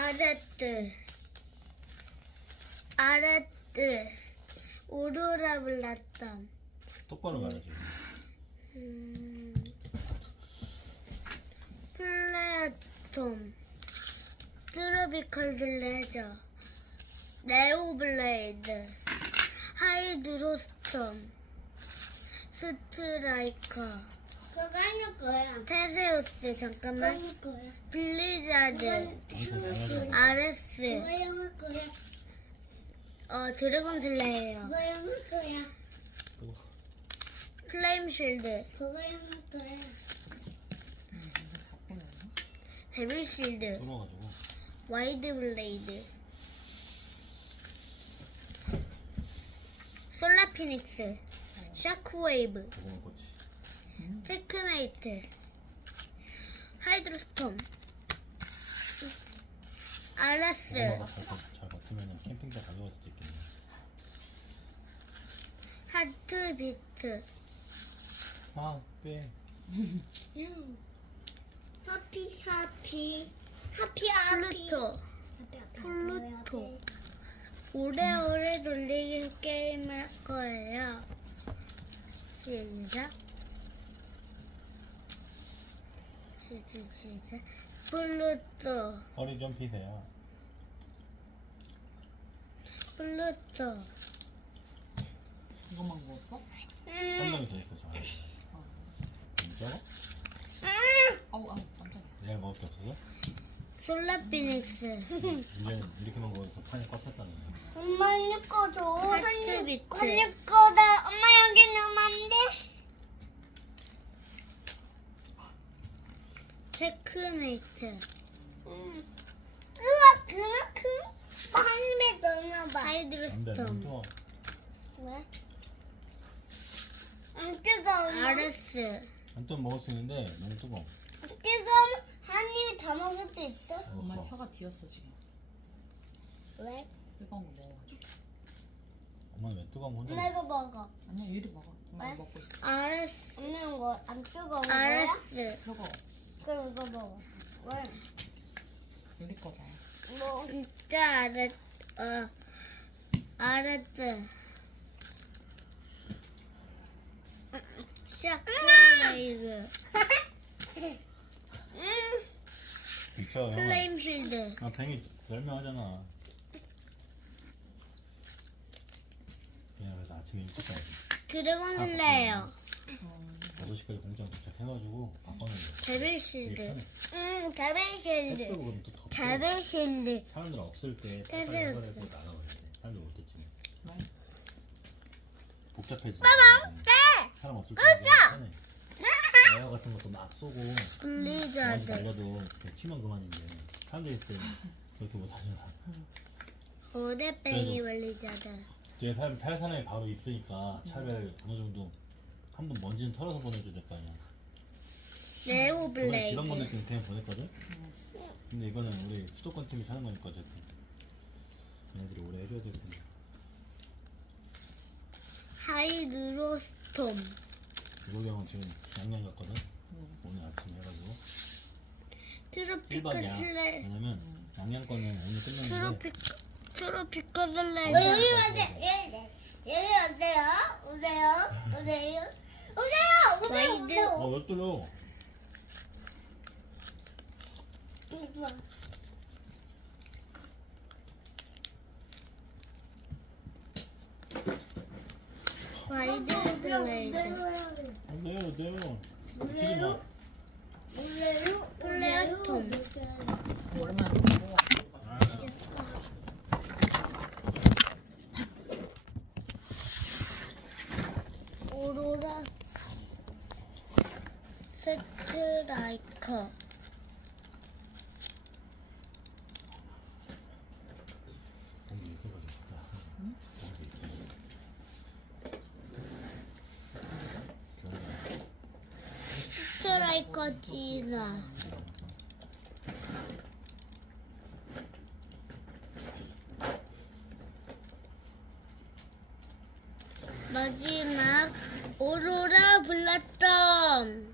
아레트, 오로라 블라썸, 똑바로 말해줘. 플레아톰, 트로피컬 글래저, 네오블레이드, 하이드로스톰, 스트라이커, 그거 하는 거야. 테세우스, 잠깐만, 그거 하는 거야. 블리자드, 그거 아레스, 하는 거야. 드래곤 슬레이어, 그거 하는 거야. 또 플레임 쉴드, 그거 하는 거야. 이거 잡고 내나? 데빌 쉴드, 뚫어가지고. 와이드 블레이드, 솔라 피닉스, 샤크웨이브, 저거는 거치. 체크메이트, 하이드로스톰, 아라스, 엄마가 잘 버티면 캠핑카 가져갈 수도 있겠네. 하트비트, 아, 빼. 하피. 플루토. 오래오래 돌리기 게임을 할 거예요. 시작. 시작. 플루토. 허리 좀 피세요. 플루토. 이것만 구웠어? 한 명이 더 있어, 저. 진짜? 아우 깜짝이야. 내가 먹을 게 없어서? 솔라 피닉스. 이제 이렇게만 먹어서 판이 꽉 찼다는 거야. 엄마 이거 줘. 하트비트. 한입 거다. 엄마 여기 넣으면 안 돼? 체크메이트. 그만큼 한입에 넣어봐. 안 돼, 너무 하이드로스톰. 뜨거워. 왜? 안 뜨거워. 아라스. 안좀 먹을 수 있는데 너무 뜨거워. 뜨거우면 한 입에 다 먹을 수 있어? 엄마 먹었어. 혀가 뒤었어 지금. 왜? 뜨거운 거 먹어가지고. 엄마는 왜 뜨거운 거 혼자 엄마 이거 먹어. 아니야 유리 먹어. 엄마 왜? 이거 먹고 있어. 아라스. 엄마 이거 안 뜨거운 거야? 아라스. 저거 그럼 이거 먹어. 왜? 유리 거잖아. 뭐? 진짜 아라스. 샤크웨이브. 비켜, 플레임 쉴드. 아, 뱅이 설명하잖아. 그냥 그래서 아침에 일찍 가야지. 드래곤 슬레이어. 6시까지 공장 도착해가지고 바꿔놓은 거. 데빌 되게 쉴드. 편해. 데빌 해 쉴드. 뜨고 그러면 또 덥고. 데빌 쉴드. 사람들 없을 때 빨리 됐어요. 해버려야 돼. 나가버려야 돼. 사람들 올 때쯤에. 네. 복잡해지. 네. 사람 없을 때 편해. 에어 같은 것도 막 쏘고 먼지 블리자드. 날려도 그냥 튀면 그만인데 사람들 있을 때 그렇게 못하잖아. 고대뺑이 블리자드. 제 사람 탈 사람이 바로 있으니까 차를 어느 정도 한번 먼지는 털어서 보내줘야 될 거 아니야. 네오 저번에 지방 보낼 블레이드. 때는 그냥 보냈거든. 근데 이거는 우리 수도권 팀이 사는 거니까 어쨌든 얘네들이 오래 해줘야 될 텐데. 하이드로스톰. 이거 형은 지금 양양 갔거든. 오늘 아침에 해가지고 트로피컬 1박이야. 슬레이. 왜냐면 양양 거는 오늘 끝났는데 트로피컬 여기 슬레이. 오세요. 여기 오세요. 와이드. 왜 뚫려? 와이드 블레이드. 안 돼요, 안 돼요. 튀지 마. 플레어스톰. 오랜만에 먹어. 아, 오로라. 스트라이커. 너무 있어가지고 진짜. 스트라이커 진화. 마지막 오로라 블라썸.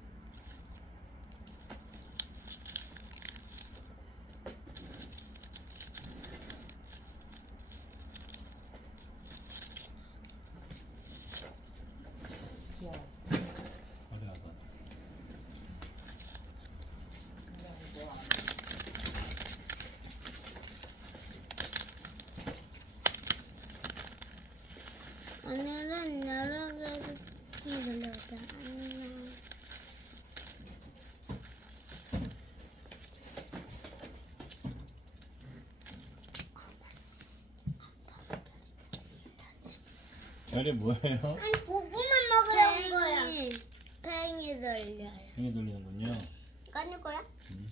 별이 뭐예요? 아니 고구마 먹으러 온 거야. 팽이 돌려요. 팽이 돌리는군요. 까줄 거야? 음.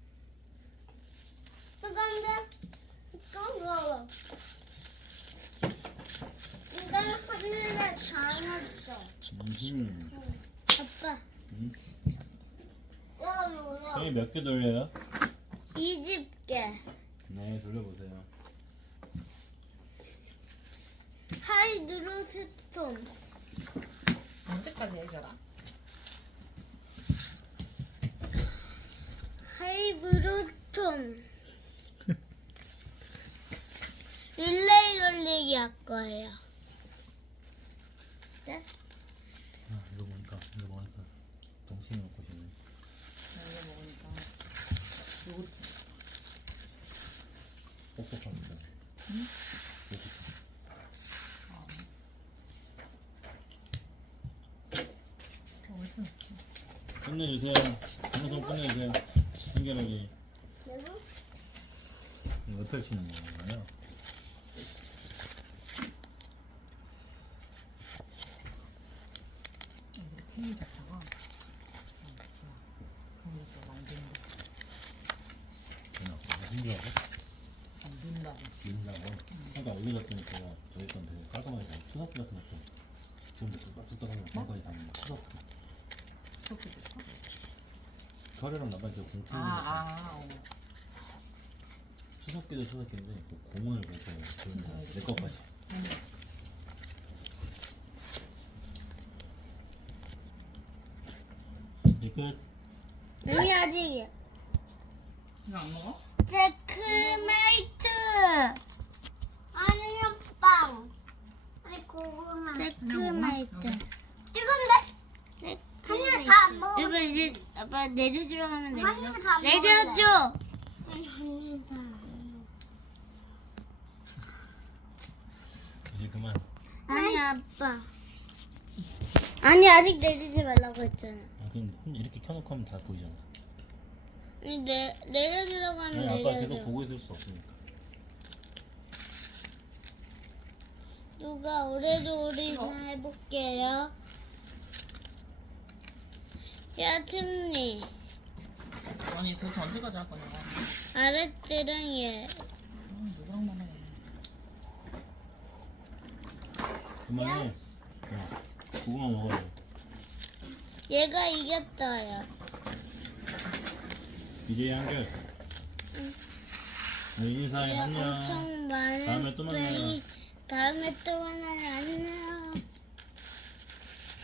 뜨거운데? 뜨거워. 이거는 하늘에 장었어. 아빠, 와, 팽이 몇 개 돌려요? 20개. 네, 돌려보세요. 하이드로스톤. 언제까지 해줘라? 하이브로톤. 릴레이 돌리기 할 거예요. 네? 아, 이거 보니까 동심이 먹고 싶네. 이거 먹으니까 요거트. 뻑뻑한 거. 응? 요거트. 먹을 순 없지. 끝내주세요. 방송 끝내주세요. 한결하게. 이거 어떻게 치는 거예요? 우리 팽이 잡다가 그럼 이거 만든다. 그냥 힘들어서 만든다고. 민다고. 그러니까 올려줬더니 제가 저희 건 되게 깔끔하게 다 투석기 같은 것도 지금도 뚝딱뚝딱하면 방까지 담는 투석기. 소피도 사. 가래랑 나발이 저 공투. 수석기도 수석기인데 그 공을 그렇게 내 것까지. 이 끝. 아니, 아직이야. 이거 안 먹어? 체크메이트. 아니요, 빵. 아니, 고구마. 체크메이트. 뜨거운데? 하늘 다안 먹어. 여보, 이제 아빠 내려주러 가면 되죠? 하늘 다 먹어. 내려줘. 이제 그만. 아니, 아빠. 아니, 아직 내리지 말라고 했잖아. 아, 그럼 이렇게 켜놓고 하면 다 보이잖아. 아니, 내려주러 가면 아니, 아빠 계속 내려줘. 보고 있을 수 없으니까. 누가 오래도리나 해볼게요. 야, 특니. 아니 도대체 언제까지 할 거냐? 아랫대랑 얘. 누구랑만 해? 그만해. 고구마 먹어요. 얘가 이겼어요. 이제 한결. 인사해. 얘 안녕. 엄청 많은 다음에 또 만나요. 뺑이. 다음에 또 만나요. 안녕.